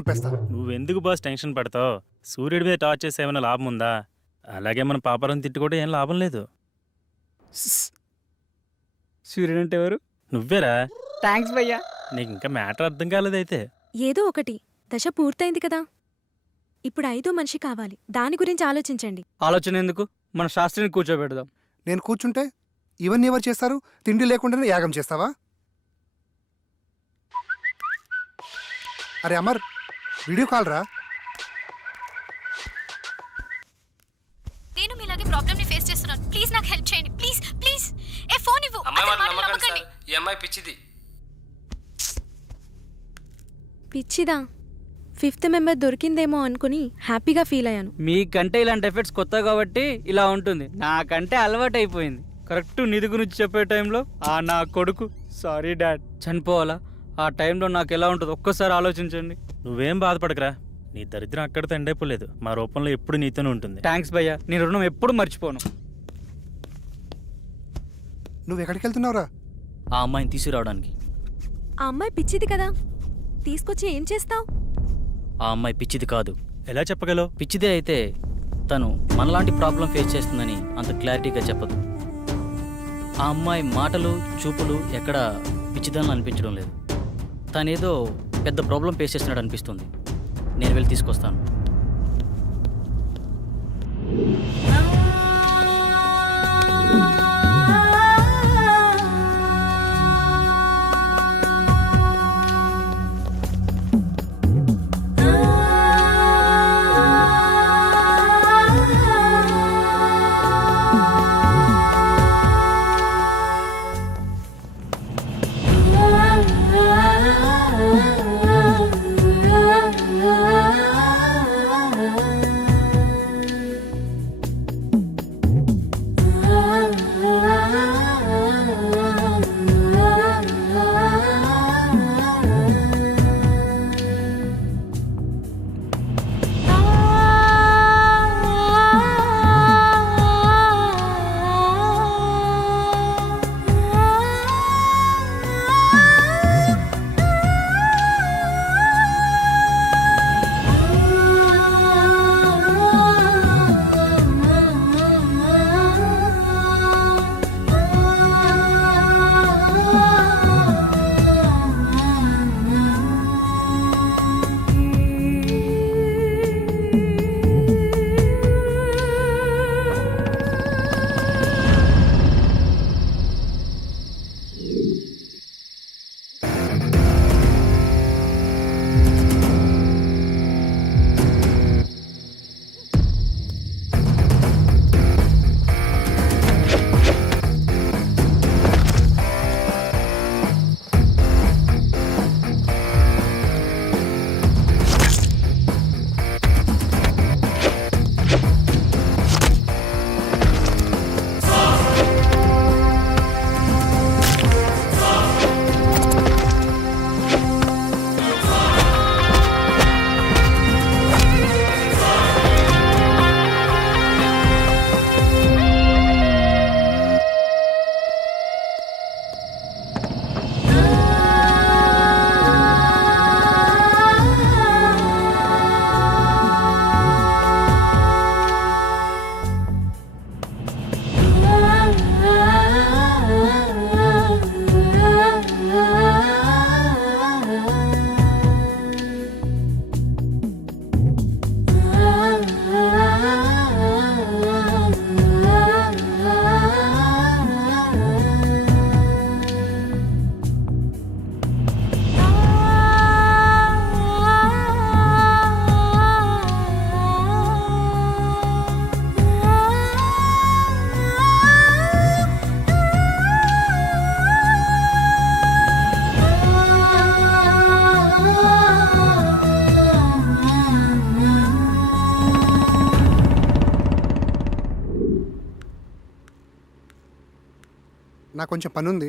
చంపేస్తా. నువ్వెందుకు boss tension పడతావు? సూర్యుడి మీద టార్చ్ చేస్తే ఏమైనా లాభం ఉందా? అలాగే మన పాపరం తిట్టుకుంటే ఏం లాభం లేదు. సూర్యుడు అంటే ఎవరు? నువ్వేరా. థ్యాంక్స్ భయ్యా. నీకు ఇంకా మ్యాటర్ అర్థం కాలేదైతే. ఏదో ఒకటి దశ పూర్తయింది కదా, ఇప్పుడు 5వ మనిషి కావాలి. దాని గురించి ఆలోచించండి. ఆలోచన ఎందుకు, మన శాస్త్రిని కూర్చోబెడదాం. నేను కూర్చుంటే ఇవన్నీ ఎవరు చేస్తారు? తిండి లేకుండానే యాగం చేస్తావా? అరే అమర్, వీడియో కాల్ రా. నేను మీలాగే ప్రాబ్లమ్ ని ఫేస్ చేస్తున్నాను. ప్లీజ్ నాకు హెల్ప్ చేయండి. Please please. ఏ ఫోన్ ఇవ్వు. ఈ అమ్మాయి పిచ్చిది. పిచ్చిదా? 5th మెంబర్ దొరికిందేమో అనుకుని హ్యాపీగా ఫీల్ అయ్యాను. మీకంటే ఇలాంటి ఎఫెక్ట్స్ కొత్త కాబట్టి ఇలా ఉంటుంది, నాకంటే అలవాటు అయిపోయింది. కరెక్ట్ నిధి గురించి చెప్పే టైంలో నా కొడుకు సారీ డాడ్ చనిపోవాలా? ఆ టైంలో నాకు ఎలా ఉంటుంది ఒక్కసారి ఆలోచించండి. నువ్వేం బాధపడకరా, నీ దరిద్రం అక్కడితో ఎండైపోలేదు. మా రూపంలో ఎప్పుడు నీతోనే ఉంటుంది. థ్యాంక్స్ భయ్యా, నీ రుణం ఎప్పుడు మర్చిపోను. నువ్వు ఎక్కడికి వెళ్తున్నావురా? ఆ అమ్మాయిని తీసుకురావడానికి. ఆ అమ్మాయి పిచ్చిది కదా, తీసుకొచ్చి ఏం చేస్తావు? ఆ అమ్మాయి పిచ్చిది కాదు. ఎలా చెప్పగలవు? పిచ్చిదే అయితే తను మనలాంటి ప్రాబ్లం ఫేస్ చేస్తుందని అంత క్లారిటీగా చెప్పదు. ఆ అమ్మాయి మాటలు చూపులు ఎక్కడ పిచ్చిదాన్ని అనిపించడం లేదు. తనేదో పెద్ద ప్రాబ్లం ఫేస్ చేస్తున్నాడు అనిపిస్తుంది. నేను వెళ్ళి తీసుకొస్తాను. నాకు కొంచెం పని ఉంది,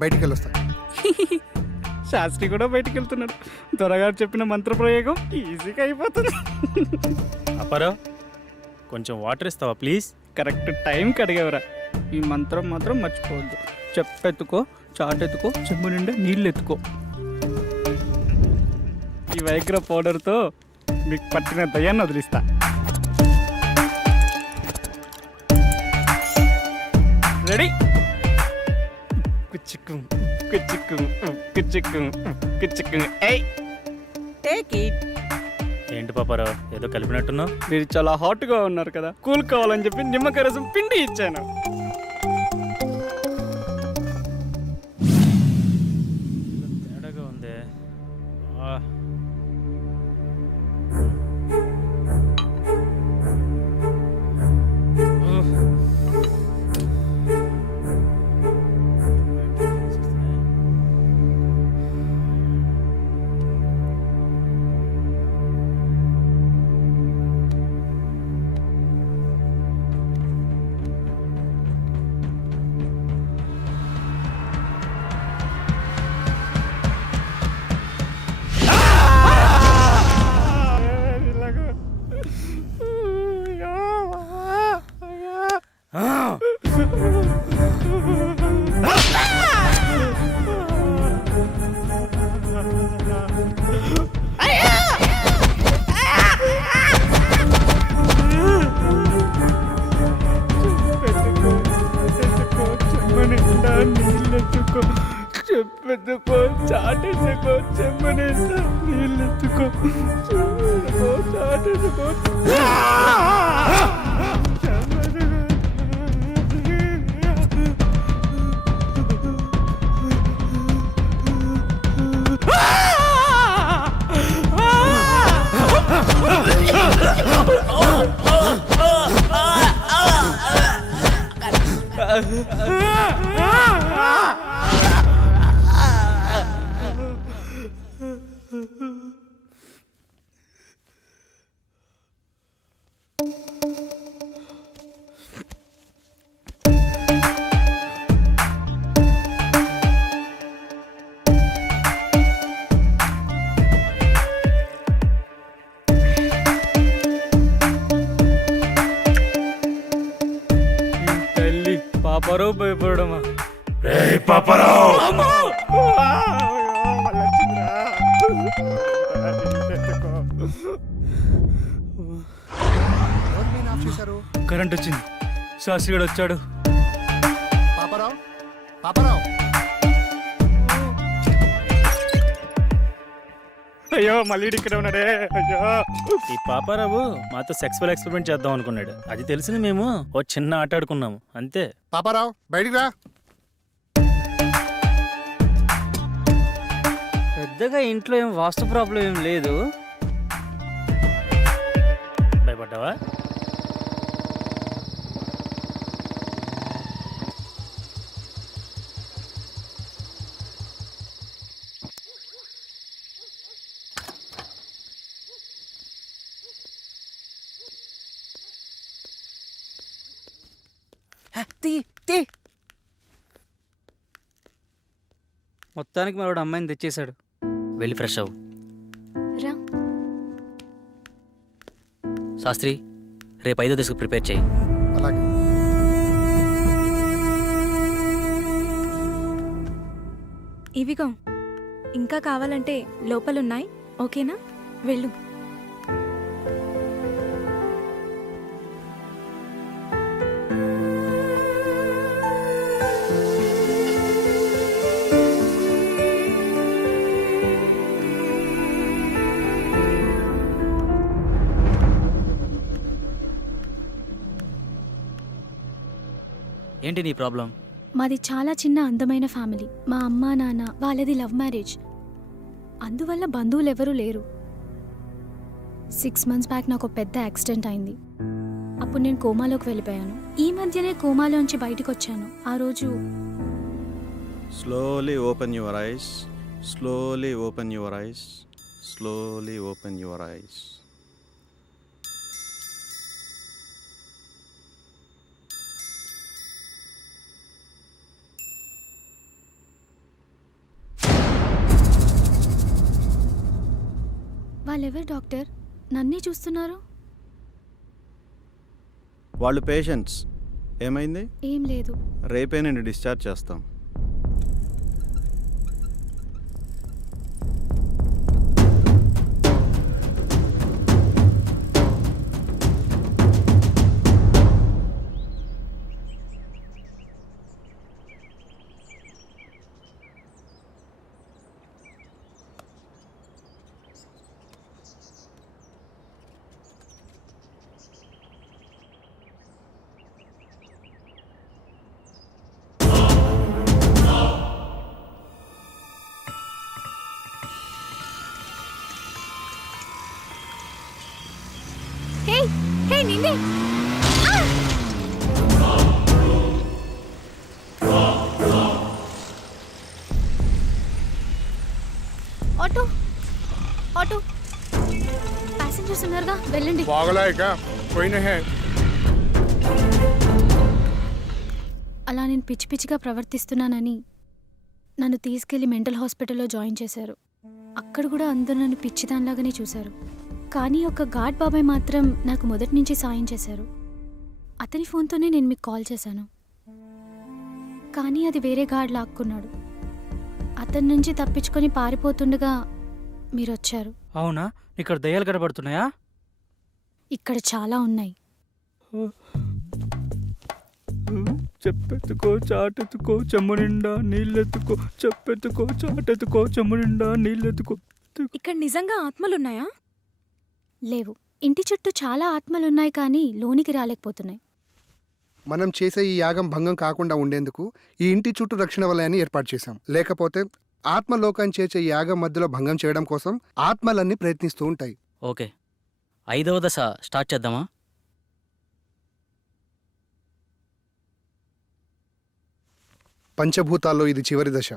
బయటికి వెళ్ళొస్తా. శాస్త్రి కూడా బయటికి వెళ్తున్నాడు. త్వరగారు చెప్పిన మంత్రప్రయోగం ఈజీగా అయిపోతుంది. అప్పారావు, కొంచెం వాటర్ ఇస్తావా ప్లీజ్? కరెక్ట్ టైంకి అడిగేవరా. ఈ మంత్రం మాత్రం మర్చిపోవద్దు. చెప్పెత్తుకో, చాటెత్తుకో, చెంబు నిండా నీళ్ళు ఎత్తుకో. ఈ వైగ్ర పౌడర్తో మీకు పట్టిన దయ్యాన్ని వదిలిస్తా. రెడీ? కుచ్చిక్కు కుచ్చిక్కు కుచ్చిక్కు కుచ్చిక్కు. ఏయ్ టేక్ ఇట్. ఏంటి పాపారావు ఏదో కలిపినట్టున్నావు? మీరు చాలా హాట్గా ఉన్నారు కదా, కూల్ కావాలని చెప్పి నిమ్మకాయ రసం పిండి ఇచ్చాను. తేడాగా ఉంది. చెప్పెత్తుకో చాటెత్తుకో చెమ్మనేస్తా నీళ్ళెత్తుకో చాటెత్తుకో. తల్లి పాపరో భయపడమా? ఎవరు మెయిన్ ఆఫ్ చేశారు? కరెంట్ వచ్చింది, శాస్త్రిగాడు వచ్చాడు. పాపారావు, పాపారావు, అయ్యో మళ్ళీ ఇక్కడ ఉన్నాడే. అయ్యో ఈ పాపారావు మాతో సెక్సువల్ ఎక్స్పెరిమెంట్ చేద్దాం అనుకున్నాడు. అది తెలిసింది మేము ఓ చిన్న ఆట ఆడుకున్నాము అంతే. పాపారావు బయటికి రా. పెద్దగా ఇంట్లో ఏం వాస్తు ప్రాబ్లం ఏం లేదు. భయపడ్డావా? మొత్తానికి మరొకడు అమ్మాయిని తెచ్చేశాడు. వెళ్ళి ఫ్రెష్ అవ్వు. రా. శాస్త్రి, రేపు 5వ దశకు ప్రిపేర్ చేయి. అలాగే. ఇవిగో ఇంకా కావాలంటే లోపలున్నాయి, ఓకేనా? వెళ్ళు. ఏంటి నీ ప్రాబ్లం? మాది చాలా చిన్న అందమైన ఫ్యామిలీ. మా అమ్మా నాన్న వాళ్ళది లవ్ మ్యారేజ్, అందువల్ల బంధువులు ఎవరూ లేరు. 6 months బ్యాక్ నాకు పెద్ద యాక్సిడెంట్ అయింది. అప్పుడు నేను కోమాలోకి వెళ్ళిపోయాను. ఈ మధ్యనే కోమాలోంచి బయటకు వచ్చాను. ఆ రోజు Slowly open your eyes. Slowly open your eyes. Slowly open your eyes. వాళ్ళెవరు డాక్టర్? నన్నే చూస్తున్నారు. వాళ్ళు పేషెంట్స్. ఏమైంది? ఏం లేదు. రేపే నేను డిశ్చార్జ్ చేస్తాం. హే హే నిన్నే. ఆటో ఆటో ప్యాసింజర్స్ ఉన్నారుగా, వెళ్ళండి. అలా నేను పిచ్చి పిచ్చిగా ప్రవర్తిస్తున్నానని నన్ను తీసుకెళ్లి మెంటల్ హాస్పిటల్లో జాయిన్ చేశారు. అక్కడ కూడా అందరూ నన్ను పిచ్చిదానిలాగానే చూశారు. కానీ ఒక గాడ్ బాబాయ్ మాత్రం నాకు మొదటి నుంచి సాయం చేశారు. అతని ఫోన్తోనే నేను మీకు కాల్ చేశాను. కానీ అది వేరే గాడ్ లాక్కున్నాడు. అతని నుంచి తప్పించుకొని పారిపోతుండగా మీరు వచ్చారు. అవునా, ఇక్కడ దయ్యాలు కనబడుతున్నాయా? ఇక్కడ చాలా ఉన్నాయి. చెప్పెత్తుకో చాటెత్తుకో చెమ్ము నిండా నీళ్ళెత్తుకో, చెప్పెత్తుకో చాటెత్తుకో చెమ్ము నిండా నీళ్ళెత్తుకో. ఇక్కడ నిజంగా ఆత్మలున్నాయా? లేవు. ఇంటి చుట్టూ చాలా ఆత్మలున్నాయి కానీ లోనికి రాలేకపోతున్నాయి. మనం చేసే ఈ యాగం భంగం కాకుండా ఉండేందుకు ఈ ఇంటి చుట్టూ రక్షణ వలయాన్ని ఏర్పాటు చేశాం. లేకపోతే ఆత్మలోకం చేసే ఈ యాగం మధ్యలో భంగం చేయడం కోసం ఆత్మలన్నీ ప్రయత్నిస్తూ ఉంటాయి. ఓకే, 5వ దశ స్టార్ట్ చేద్దామా? పంచభూతాల్లో ఇది చివరి దశ.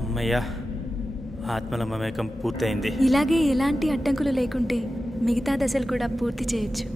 అమ్మయ్యా, ఆత్మల మమేకం పూర్తయింది. ఇలాగే ఎలాంటి అడ్డంకులు లేకుంటే మిగతా దశలు కూడా పూర్తి చేయొచ్చు.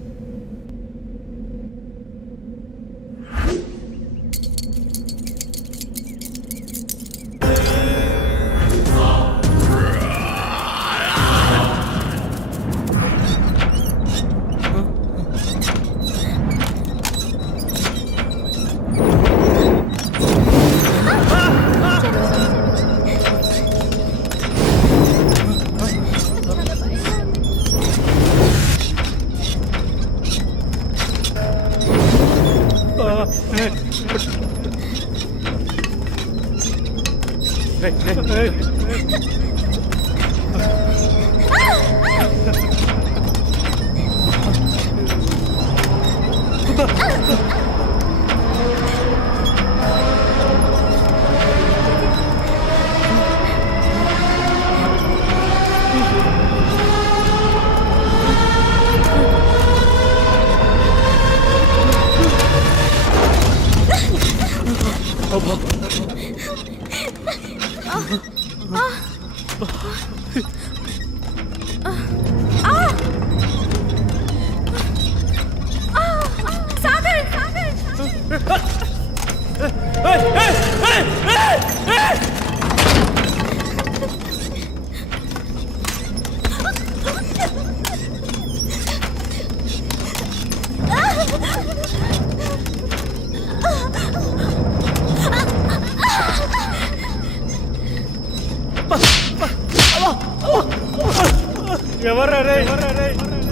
ఎవరా రే,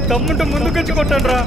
తమ్ముంటే ముందుకొచ్చి కొట్టండి రా.